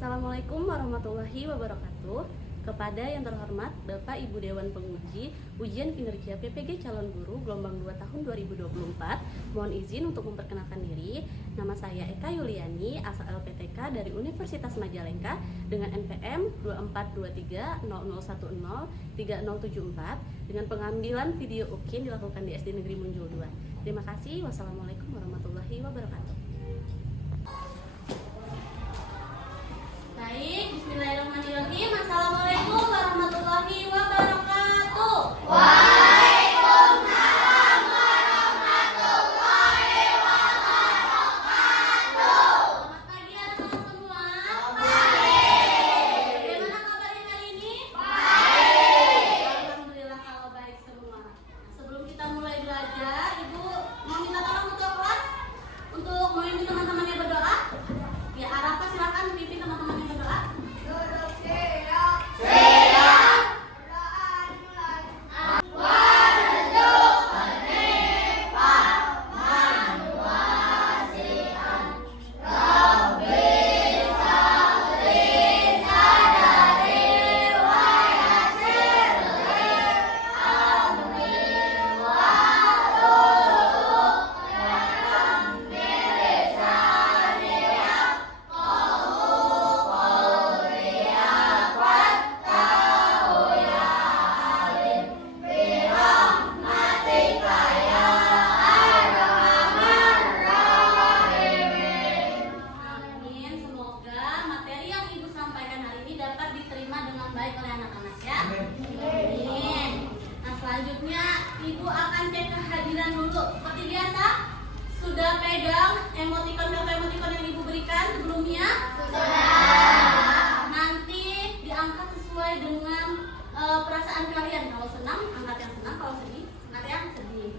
Assalamualaikum warahmatullahi wabarakatuh. Kepada yang terhormat Bapak Ibu Dewan Penguji Ujian Kinerja PPG Calon Guru Gelombang 2 tahun 2024, mohon izin untuk memperkenalkan diri. Nama saya Eka Yuliani, asal LPTK dari Universitas Majalengka dengan NPM 242300103074 dengan pengambilan video UKIN dilakukan di SD Negeri Munjul 2. Terima kasih. Wassalamualaikum warahmatullahi wabarakatuh. Baik, bismillahirrahmanirrahim. Assalamualaikum warahmatullahi wabarakatuh. Waalaikumsalam warahmatullahi wabarakatuh. Selamat pagi anak-anak semua. Baik. Bagaimana kabarnya hari ini? Baik. Alhamdulillah kalau baik semua. Sebelum kita mulai belajar, Ibu mau minta tolong untuk kelas untuk memimpin teman-temannya berdoa. Ya, Arafa silakan pimpin teman-temannya berdoa. Duduk siap. Siap. Berdoa dimulai. Warzuqni fahman wasi'an. Rabbi sahli sadari wa yassirli amri wahlul 'uqdatam min lisani Amin. Semoga materi yang Ibu sampaikan hari ini dapat diterima dengan baik oleh anak-anak ya. Amin. Nah, selanjutnya Ibu akan cek kehadiran dulu. Seperti biasa, sudah pegang emoticon yang Ibu berikan sebelumnya? Sudah. Nanti diangkat sesuai dengan perasaan kalian. Kalau senang, angkat yang senang. Kalau sedih, angkat yang sedih.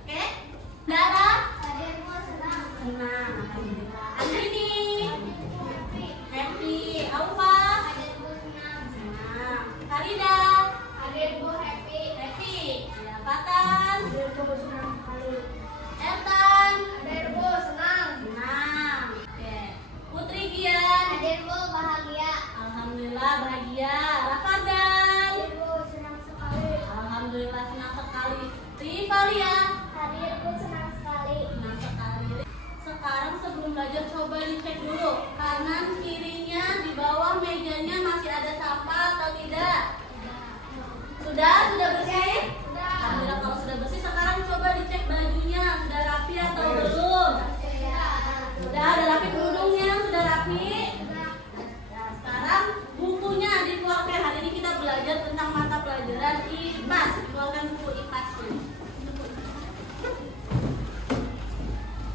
Oke? Dara? Hadirmu senang. Senang. Alhamdulillah. Andini? Happy. Aufa? Hadirmu senang. Senang. Karida? Hadirmu happy. Happy. Ya, Fatan? Hadirmu senang sekali. Eltan? Hadirmu senang. Senang. Oke. Putri Gian? Hadirmu bahagia. Alhamdulillah bahagia. Rafardan? Hadirmu senang sekali. Alhamdulillah senang sekali. Rivalia? Hadirmu senang sekali. Senang sekali. Sekarang sebelum belajar coba dicek dulu kanan kirinya di bawah mejanya masih ada sampah atau tidak? Sudah bersih? Sudah. Alhamdulillah kalau sudah bersih. Sekarang coba dicek bajunya sudah rapi atau belum? Sudah ada rapi, kerudungnya sudah rapi. Nah, sekarang bukunya dikeluarkan. Hari ini kita belajar tentang mata pelajaran IPAS. Dikeluarkan buku IPAS-nya.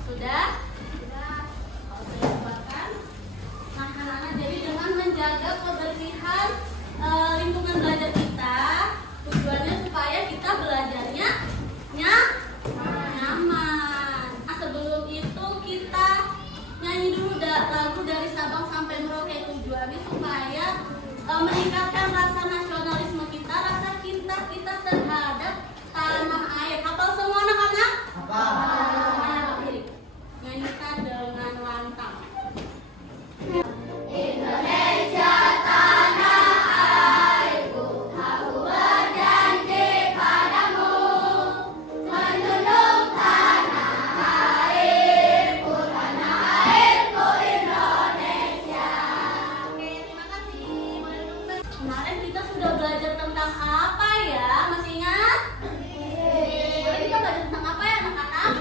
Sudah? Kalau sudah dikeluarkan. Nah, anak-anak, jadi dengan menjaga kebersihan lingkungan belajar kita, tujuannya supaya kita belajarnya nyaman. Nah, sebelum itu kita nyanyi dulu lagu dari Sabang sampai Merauke. Tujuannya supaya meningkatkan rasa nasionalisme kita, rasa cinta kita terhadap tanah air. Hafal semua anak-anak? Nah, nyanyikan dengan lantang. Indonesia tanah airku, aku berjanji padamu, menunduk tanah airku Indonesia. Oke, terima kasih. Kemarin kita sudah belajar tentang apa ya? Masih ingat? Kemarin kita belajar tentang apa ya anak-anak?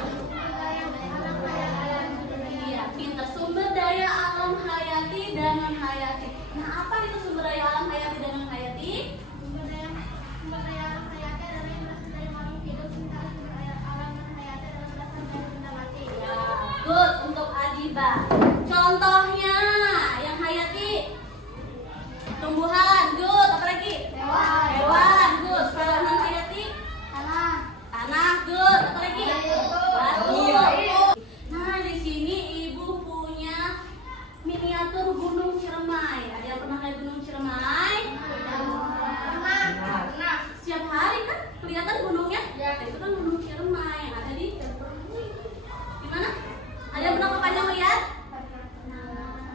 Iya, pintar. Sumber daya alam hayati dan non hayati. Nah, apa itu sumber daya alam hayati dan non hayati? Sumber daya alam hayati adalah yang berasal dari makhluk hidup, sementara sumber daya alam non hayati adalah berasal dari benda mati. Ya, good untuk Adiba. Contohnya yang hayati, tumbuhan, good. Apa lagi? Hewan, good. Kalau non hayati, tanah, good. Apa lagi? Batu. Nah, di sini Ibu punya miniatur Gunung Ciremai. Ada yang pernah lihat Gunung Ciremai? Setiap hari kan kelihatan gunungnya? Ya, itu kan Gunung Ciremai yang ada di mana? Ada yang pernah papanya lihat?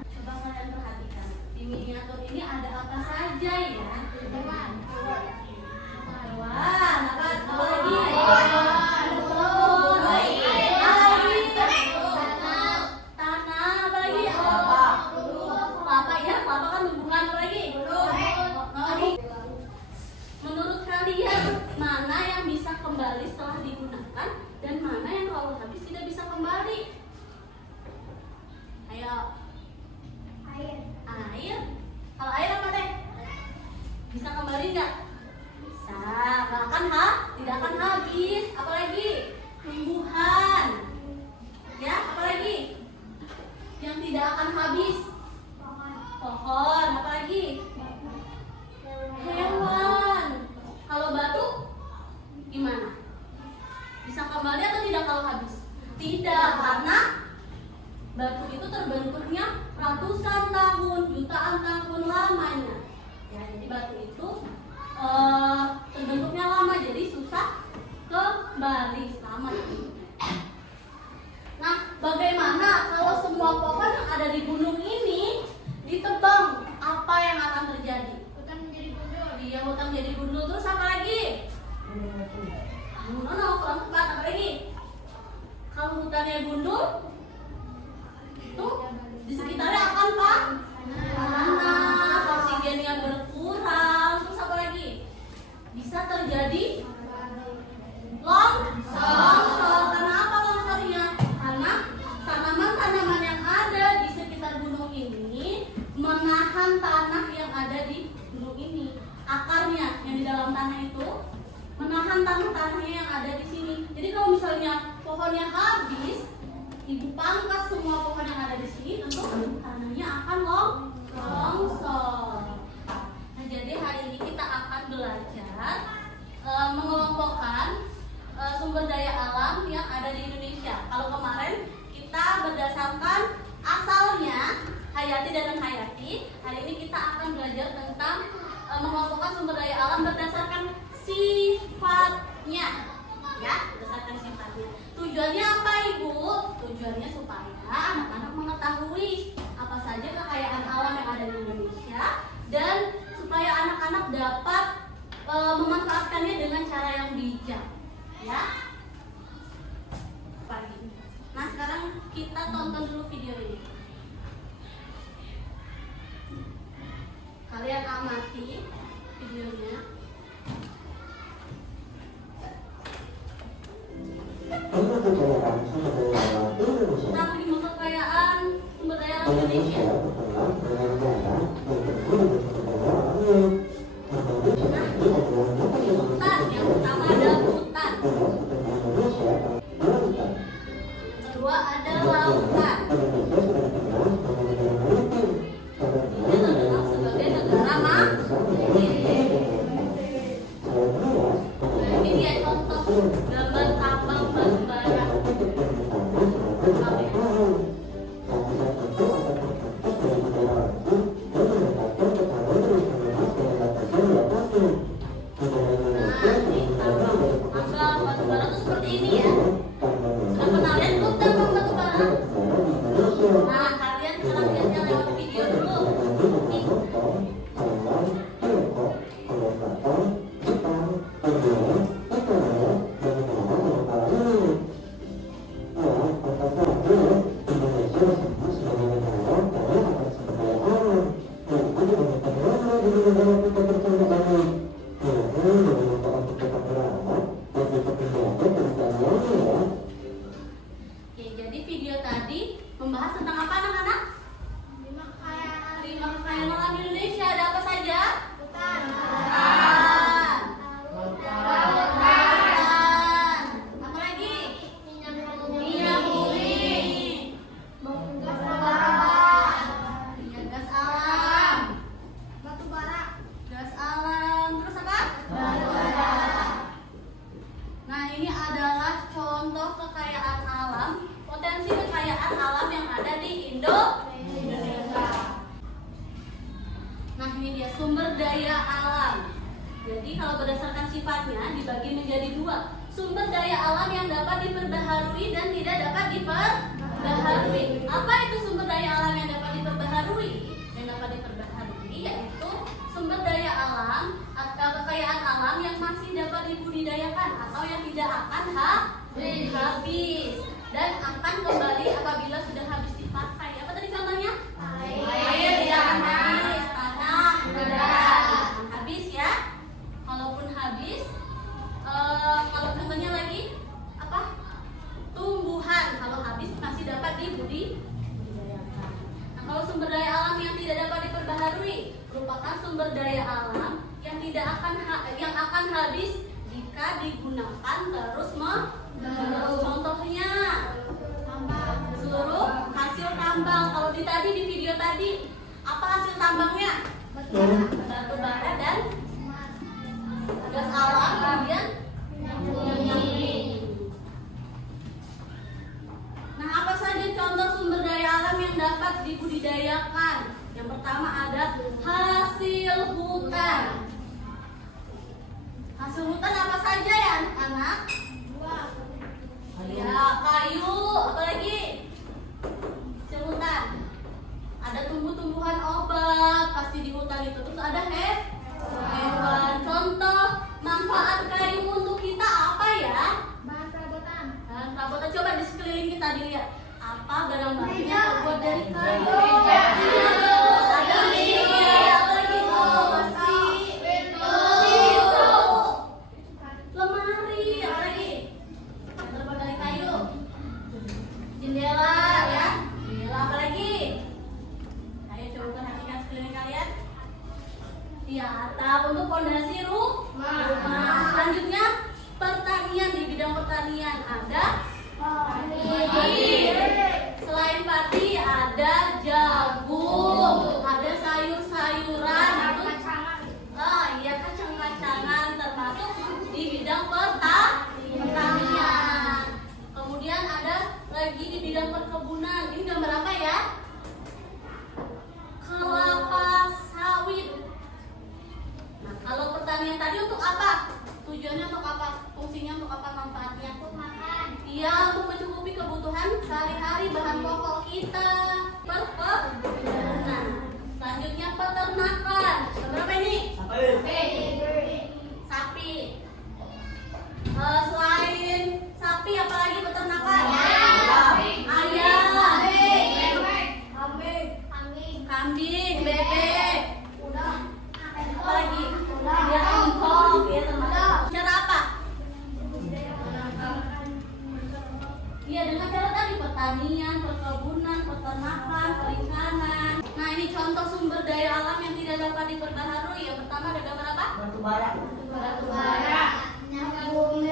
Coba kalian perhatikan. tidak akan habis? Pohon. Apa lagi? Hewan. Kalau batu gimana? Bisa kembali atau tidak kalau habis? Tidak, karena batu itu terbentuknya ratusan tahun, jutaan tahun lamanya. Ya, jadi batu itu terbentuknya lama, jadi susah kembali lama. Nah, bagaimana kalau semua pohon yang ada di gunung ini ditebang? Apa yang akan terjadi? Hutan menjadi gundul. Iya, hutan jadi gundul. Terus apa lagi? Kurang tepat. Apa lagi? Kalau hutannya gundul, itu di sekitarnya akan panas, oksigennya berkurang. Terus apa lagi? Bisa terjadi longsor. Karena apa longsornya? Karena tanaman-tanaman yang ada di sekitar gunung ini menahan tanah yang ada di gunung ini. Akarnya yang di dalam tanah itu menahan tanah-tanahnya yang ada di sini. Jadi kalau misalnya pohonnya habis, ibu pangkas semua pohon yang ada di sini, tentu tanahnya akan longsor. Nah, jadi hari ini kita akan belajar mengelompokkan sumber daya alam yang ada di Indonesia. Kalau kemarin kita berdasarkan asalnya hayati dan non-hayati, hari ini kita akan belajar tentang mengelompokkan sumber daya alam berdasarkan sifatnya. Ya, berdasarkan sifatnya. Tujuannya apa, Ibu? Tujuannya supaya anak-anak mengetahui apa saja kekayaan alam yang ada di Indonesia dan supaya anak-anak dapat memanfaatkannya dengan cara yang bijak. Ya. Pagi. Nah, sekarang kita tonton dulu video ini. Kalian amati videonya. Tentang kekayaan sumber daya alam Indonesia. Hutan, yang pertama ada hutan. Kedua ada lautan. Ini terkenal sebagai negara mandiri. Ini dia contoh gambar tambang batu bara. Oke, jadi video tadi membahas tentang apa, anak-anak? 5 kekayaan alam Indonesia. Ada apa saja? Hutan. Lautan. Apa lagi? Minyak bumi. Gas alam. Iya, gas alam. Batu bara. Gas alam. Terus apa? Batu bara. Nah, ini adalah contoh kekayaan alam, potensi kekayaan alam yang ada di Indonesia. Nah, ini dia sumber daya alam. Jadi kalau berdasarkan sifatnya dibagi menjadi 2. Sumber daya alam yang dapat diperbaharui dan tidak dapat diperbaharui. Apa itu sumber daya alam yang dapat diperbaharui? Yang dapat diperbaharui yaitu sumber daya alam atau kekayaan alam yang masih dapat dibudidayakan atau yang tidak akan habis dan akan kembali apabila sudah habis dipakai. Apa tadi contohnya? Air tidak akan habis, tanah, udara akan habis ya. Kalaupun habis, kalau contohnya lagi apa? Tumbuhan kalau habis masih dapat dibudidayakan. Nah, kalau sumber daya alam yang tidak dapat diperbaharui merupakan sumber daya alam yang yang akan habis jika digunakan terus menerus. Contohnya seluruh hasil tambang. Kalau tadi di video tadi, apa hasil tambangnya? Batu bara dan gas alam, kemudian nah, apa saja contoh sumber daya alam yang dapat dibudidayakan? Yang pertama ada hasil hutan. Hasil hutan apa saja ya anak-anak? Ya, kayu, apalagi? Hasil hutan. Ada tumbuh-tumbuhan obat, pasti di hutan itu. Terus ada hewan. Contoh manfaat kayu untuk kita apa ya? Bahan perabotan. Bahan perabotan. Coba di sekeliling kita dilihat. Apa barang-barang yang terbuat dari kayu? Meja. Ada meja, apalagi? Besi, lemari, apalagi? Yang terbuat dari kayu. Jendela, ya. Jendela apalagi? Ayo coba perhatikan sekeliling kalian. Ya, atap untuk fondasi rumah. Selanjutnya pertanian, di bidang pertanian ada padi. Selain padi ada jagung, ada sayur-sayuran, iya kacang-kacangan termasuk di bidang pertanian. Kemudian ada lagi di bidang perkebunan. Ini gambar apa ya? Kelapa sawit. Nah, kalau pertanian tadi untuk apa? Tujuannya untuk apa? Fungsinya untuk apa? Manfaatnya? Untuk makan. Iya, untuk mencukupi kebutuhan sehari-hari bahan pokok kita. Perkebunan. Selanjutnya peternakan. Berapa ini? Sapi. Selain sapi, apalagi peternakan? Ayam. Kambing, bebek. Apalagi? Ya, engkong, ya termasuk. Cara apa? Iya, dengan cara tadi pertanian, perkebunan, peternakan, perikanan. Nah, ini contoh sumber daya alam yang tidak dapat diperbaharui. Yang pertama ada gambar apa? Batu bara. Batu bara. Minyak bumi.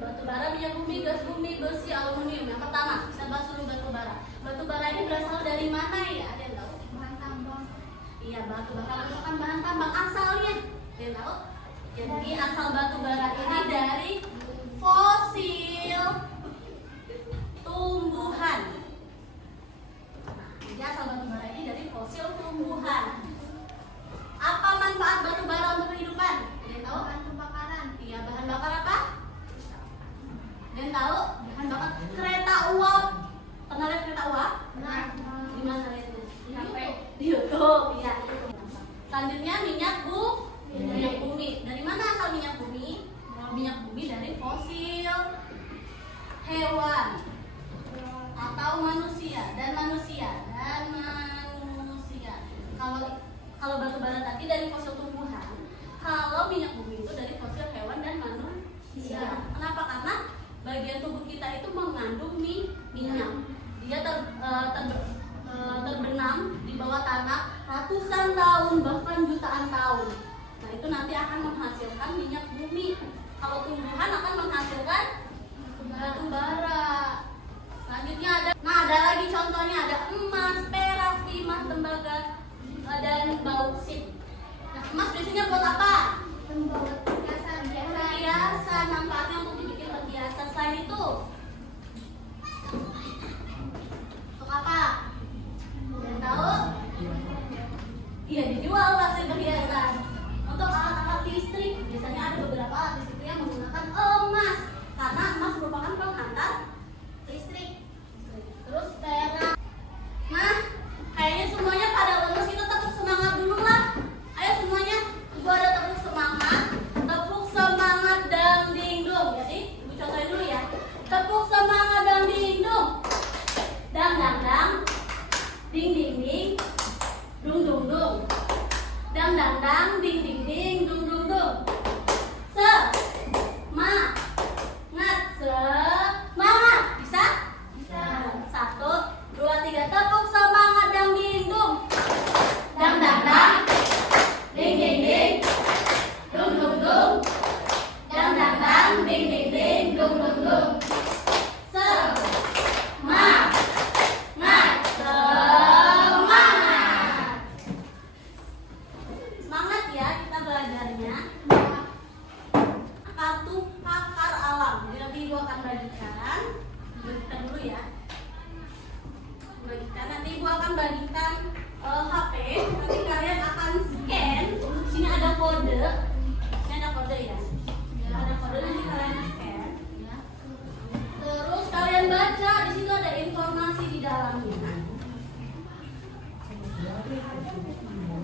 Batu bara, minyak bumi, gas bumi, besi, aluminium. Yang pertama, kita bahas dulu batu bara. Batu bara ini berasal dari mana ya? Ada yang tahu? Bahan tambang. Iya, batu bara merupakan bahan tambang asalnya. Ada yang tahu? Jadi asal batu bara ini dari fosil tumbuhan. Jadi asal batu bara ini dari fosil tumbuhan. Apa manfaat batu bara untuk kehidupan? Ada yang tahu? Bahan pembakaran. Iya, bahan bakar apa? Ada yang tahu? Bahan bakar kereta uap. Pernah lihat kereta uap? Di mana lihatnya? Di YouTube. Iya. Selanjutnya minyak bumi. Dari mana asal minyak bumi? Minyak bumi dari fosil hewan atau manusia. Kalau batu bara tadi dari fosil tumbuhan, kalau minyak bumi itu dari fosil hewan dan manusia. Kenapa? Karena bagian tubuh kita itu mengandung minyak. Dia terbenam di bawah tanah ratusan tahun bahkan jutaan tahun. Nah, itu nanti akan menghasilkan minyak bumi. Kalau tumbuhan akan menghasilkan batu bara. Selanjutnya ada lagi contohnya, ada emas, perak, timah, tembaga, dan bauksit. Nah, emas biasanya buat apa? Pembaut perhiasan biasa. Perhiasan, manfaatnya untuk dibikin perhiasan. Selain itu, untuk apa? Udah tahu? Iya, dijual pasti perhiasan. Untuk alat-alat listrik, biasanya ada beberapa alat listrik yang menggunakan emas, karena emas merupakan penghantar listrik. Terus perak. Nah, kayaknya semuanya pada lulus, kita tepuk semangat dulu lah. Ayo semuanya, ibu ada tepuk semangat. Tepuk semangat dang ding dong. Jadi ibu contohin dulu ya. Tepuk semangat dang ding dong. Dang dang dang. Ding ding ding. Dung dung dung. Dang dang dang. Ding ding ding. Dung dung dung. Semangat. Semangat. Bisa? Bisa. 1, 2, 3. Tepuk semangat dang ding dong. Dang dang dang. Ding ding ding. Dung dung dung. Dang dang dang. Ding ding ding. Dung dung dung. Semangat. bagikan. Nanti ibu akan bagikan HP. Nanti kalian akan scan. Sini ada kode. Ini ada kode ya. Ada kode nanti kalian scan. Ya. Terus kalian baca. Di situ ada informasi di dalamnya.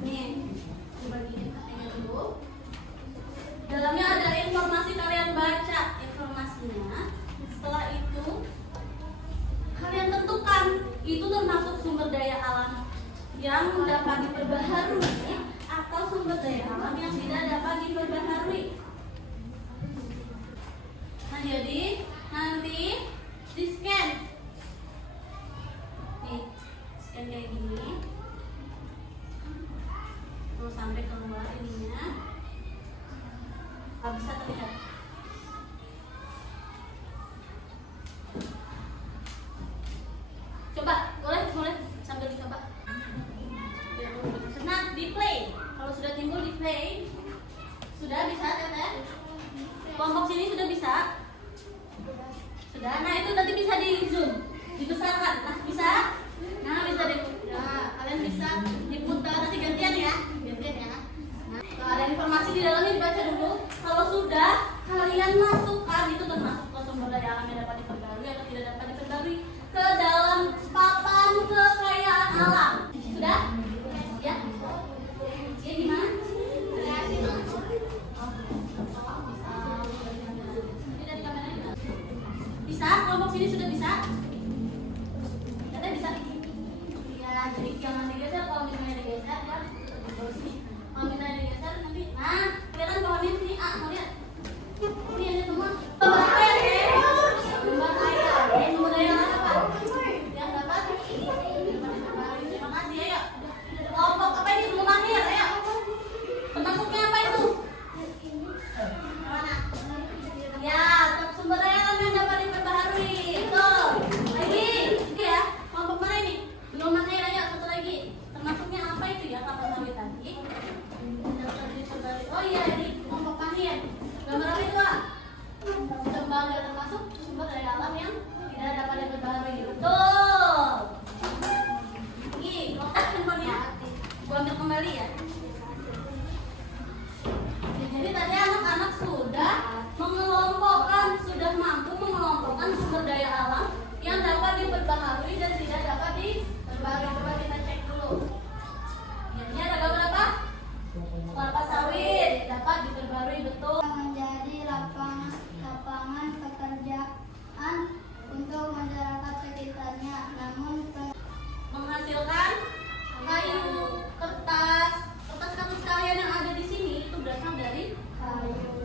Nih, dibagiin HP-nya dulu. Dalamnya ada informasi, kalian baca informasinya. Setelah itu kalian tentukan itu termasuk sumber daya alam yang dapat diperbaharui atau sumber daya alam yang tidak dapat diperbaharui. Nah, jadi nanti di scan. Nih, scan kayak gini. Terus sampai keluar ininya. Gak bisa terlihat. Coba, boleh sambil dicoba. Nah, di play. Kalau sudah timbul di play, sudah bisa teteh. Kelompok sini sudah bisa. Sudah. Nah, itu nanti bisa di zoom, dibesarkan. Nah, bisa. Nah, bisa kalian bisa diputar. Nanti gantian ya. Nah, kalau ada informasi di dalamnya dibaca dulu. Kalau sudah, kalian masukkan itu termasuk ke sumber daya alam yang dapat diperbarui atau tidak dapat diperbarui ke dalam papan kekayaan alam. Sudah? Ya? Ya gimana? Bisa? Kelompok sini sudah bisa? Katanya bisa? Ya, jadi jangan digeser. Kalau misalnya digeser, ya di bawah sini. Kalau misalnya digeser nanti, nah kelihatan pohonnya sini. Ah, mau lihat? Ini ada semua. Gambar air ya? Gambar air. Sumber daya alam apa? Yang dapat? Terima kasih ya. Kelompok apa ini belum akhir ya? Termasuknya apa itu? Mana? Ya, sumber daya alam yang dapat diperbaharui. Tuh, lagi. Ini ya. Kelompok mana ini? Belum akhir aja. Satu lagi. Termasuknya apa itu ya? Kelapa sawit tadi. Oh iya, ini kelompok akhir. Gambar apa itu, Pak? Tembaga termasuk sumber daya alam yang tidak dapat diperbaharui. Betul. Ini, letak handphonenya. Gua ambil kembali ya. Jadi tadi anak-anak sudah mengelompokkan, sudah mampu mengelompokkan sumber daya alam yang dapat diperbaharui dan tidak dapat diperbaharui. Coba kita cek dulu. Ini ada gambar apa? Kelapa sawit dapat diperbarui, betul. Menjadi lapangan pekerjaan untuk masyarakat sekitarnya, namun Menghasilkan kayu, kertas kartus kalian yang ada di sini itu berasal dari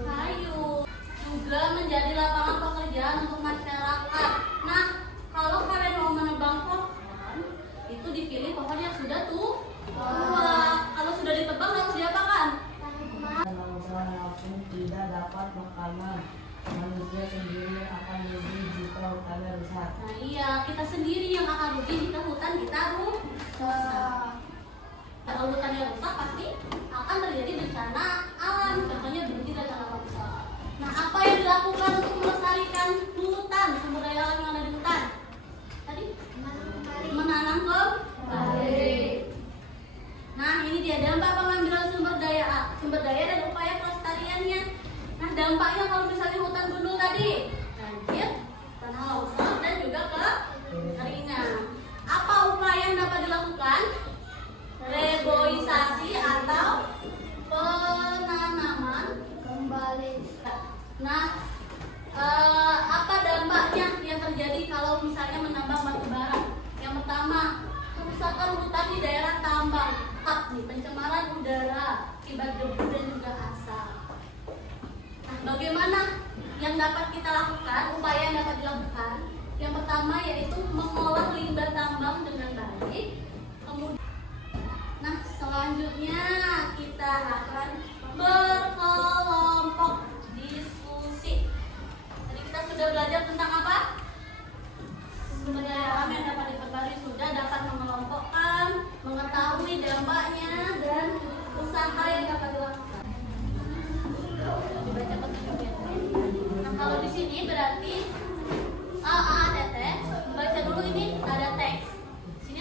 kayu. Juga menjadi lapangan pekerjaan untuk masyarakat. Nah, kalau kalian mau menebang pohon, itu dipilih pohon yang sudah tua. Kalau sudah ditebang harus diapakan? Walaupun tidak dapat makanan, manusia sendiri akan rugi jika hutannya rusak. Nah iya, kita sendiri yang akan rugi jika hutan kita rusak. Kalau hutannya rusak pasti akan terjadi bencana alam. Contohnya banjir dan tanah longsor. Nah, apa yang dilakukan untuk melestarikan hutan, sumber daya alam yang ada di hutan? Tadi menanam kembali. Nah, ini dia dampak pengambilan sumber daya dan upaya pelestariannya. Nah, dampaknya kalau misalnya hutan gundul tadi, banjir, tanah longsor dan juga kekeringan. Apa upaya yang dapat dilakukan? Reboisasi atau penanaman kembali. Nah, apa dampaknya yang terjadi kalau misalnya menambang batu bara? Yang pertama, kerusakan hutan di daerah tambang. Nih, pencemaran udara akibat debu dan juga asap. Nah, bagaimana yang dapat kita lakukan? Upaya yang dapat dilakukan. Yang pertama yaitu mengolah limbah tambang dengan baik. Kemudian, nah selanjutnya kita akan berkelompok diskusi. Tadi kita sudah belajar tentang apa? Sumber daya alam yang dapat diperbarui, sudah dapat mengelompokkan, mengetahui dampaknya dan usaha yang dapat dilakukan. Dibaca petitumnya. Nah, kalau di sini berarti Teteh baca dulu, ini ada teks. Sini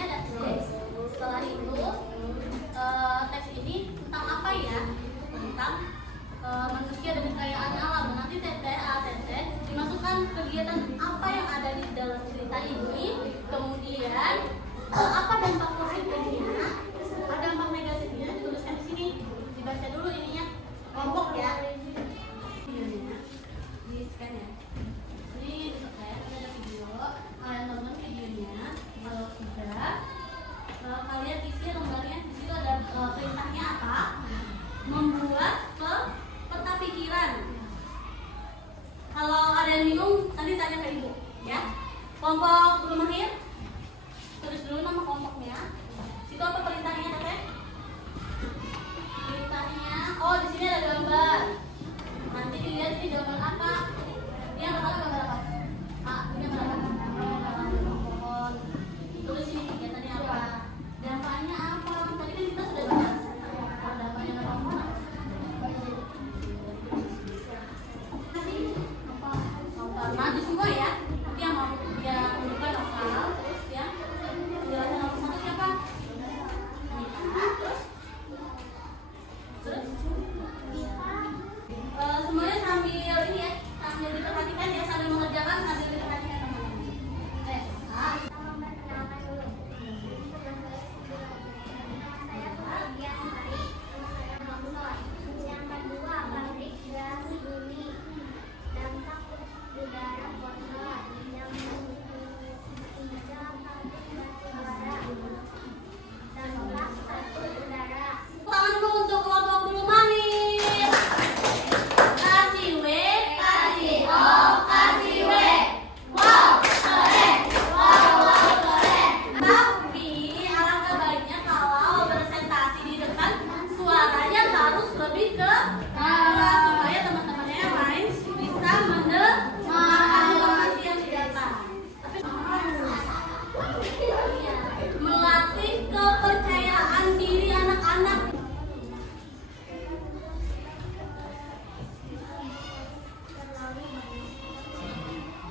kepercayaan diri anak-anak.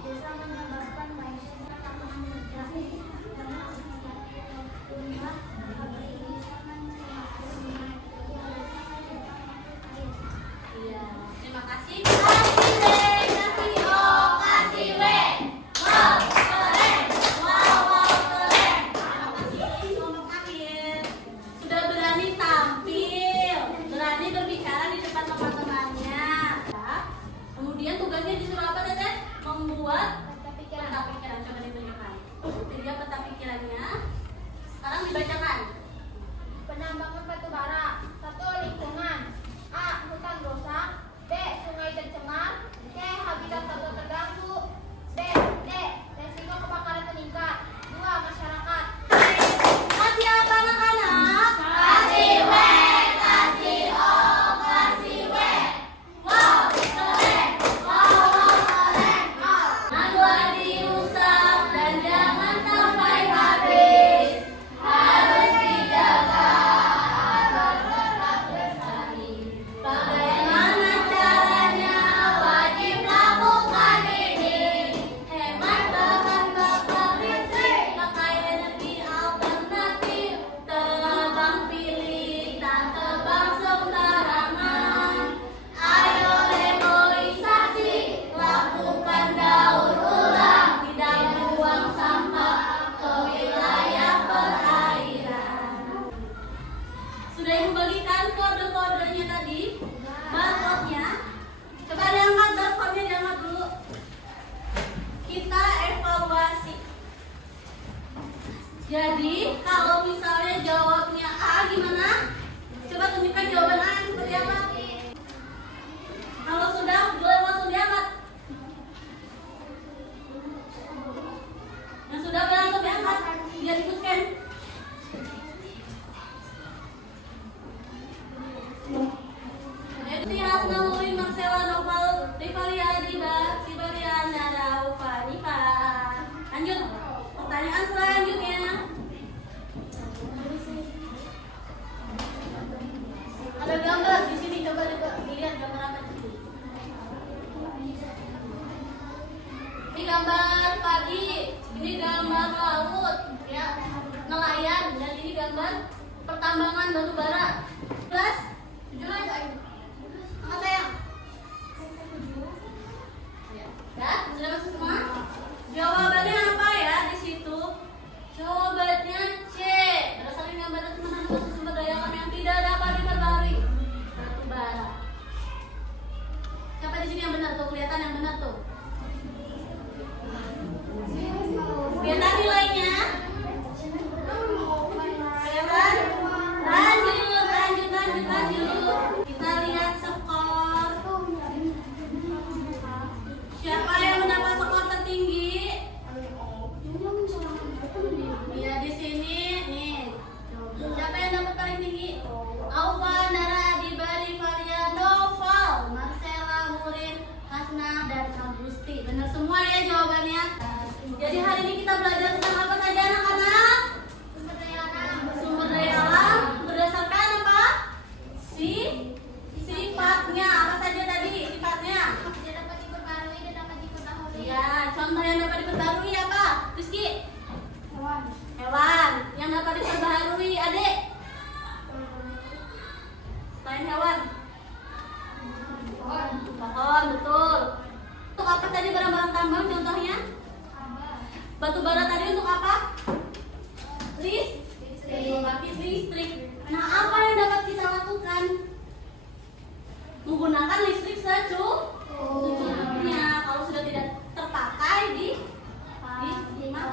Bisa menyebabkan manusia tak mudah Iya, terima kasih. Kasih W, kasih O, kasih W. Wow, keren. Wow, keren. Terima kasih kelompok akhir. Sudah berani tampil, berani berbicara di depan teman-temannya. Ya. Kemudian tugasnya disuruh apa, Teteh? Membuat peta pikiran. Coba ditunjukkan. Tiga peta pikirannya. Sekarang dibacakan. Penambangan batu bara. 1. Lingkungan. A. Hutan rusak. B. Sungai tercemar. C. Habitat satwa terganggu. D. Resiko kebakaran meningkat. 2. Masyarakat. Kasih apa anak-anak? Kasih W, kasih O, kasih W. Wow, keren. Wow, keren. Jangan dirusak dan jangan sampai habis. Harus dijaga agar tetap lestari. Bagaimana caranya? Wajib lakukan ini. Hemat bahan bakar listrik, pakai energi alternatif. Tebang pilih, tak tebang sembarangan. Ayo reboisasi, lakukan daur ulang. Tidak buang sampah ke wilayah perairan. Sudah Ibu bagikan kode-kodenya tadi, barcode-nya. Coba diangkat barcode-nya, diangkat dulu. Kita evaluasi. Jadi kalau misalnya jawabnya A gimana? Coba tunjukkan jawaban A seperti apa. Kalau sudah boleh langsung diangkat. Yang sudah boleh langsung diangkat. Biar Ibu scan. Eti Hasnaului Marcella Noval Rivalia Adiba Sibalia Nara Ufanifa. Lanjut. Pertanyaan selanjutnya. Ada gambar di sini, coba dilihat gambar apa di sini. Ini gambar pagi, ini gambar laut, ya, nelayan, dan ini gambar pertambangan batu bara. 17 Angkat sayang. Ya, sudah masuk semua? Jawabannya apa ya di situ? Jawabannya C. Berdasarkan gambar teman-teman masuk sumber daya alam yang tidak dapat diperbarui. Batu bara. Siapa di sini yang benar tuh? Kelihatan yang benar tuh. Kelihatan nilainya? Kelihatan? Lanjut. Kita lihat skor. Siapa yang mendapat skor tertinggi? Ya di sini nih. Siapa yang dapat paling tinggi? Aufa, Nara, Adiba, Rivalia, Noval, Marcella, Murin, Hasna, dan Kambusti. Benar semua ya jawabannya. Jadi hari ini kita belajar tentang apa saja anak-anak? Sumber daya alam berdasarkan apa? Sifatnya. Apa saja tadi sifatnya? Tidak dapat diperbarui dan dapat diketahui. Ya, contoh yang dapat diperbarui apa? Rizky? Hewan. Hewan. Yang dapat diperbarui, Adik? Selain hewan? Pohon, betul. Untuk apa tadi barang-barang tambang contohnya? Batu bara tadi untuk apa? Listrik. Membangkit listrik. Nah, apa yang dapat kita lakukan? Menggunakan listrik secukupnya. Kalau sudah tidak terpakai dimatikan.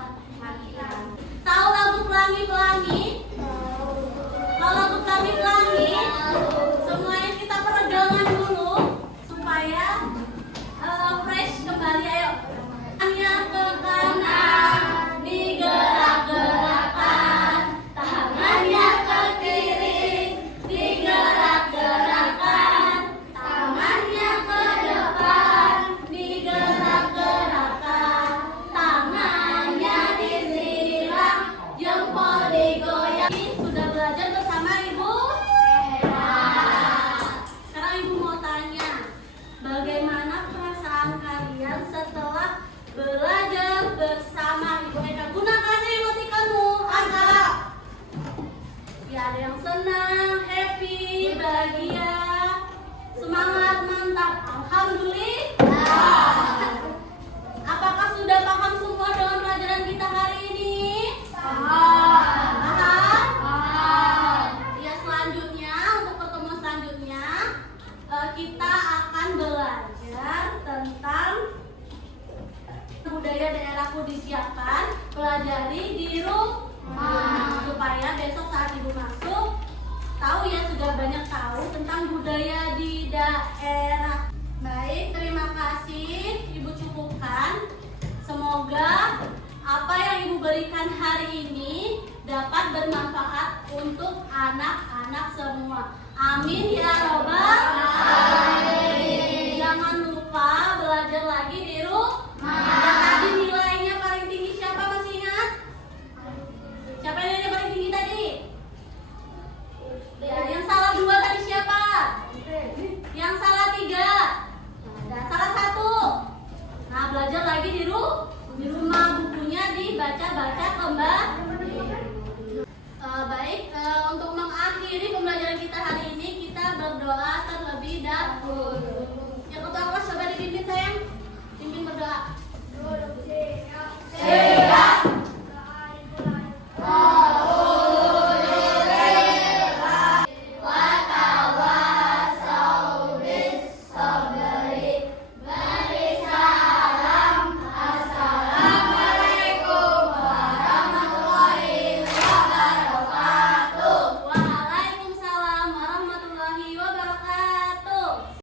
Tahu lagu Pelangi-Pelangi? Kalau lagu Pelangi-Pelangi, semuanya kita peregangan dulu supaya fresh kembali. Ayo. Tangannya ke kanan, digerak-gerakkan. Tangannya ke berikan hari ini dapat bermanfaat untuk anak-anak semua. Amin ya robbal alamin. Jangan lupa belajar lagi di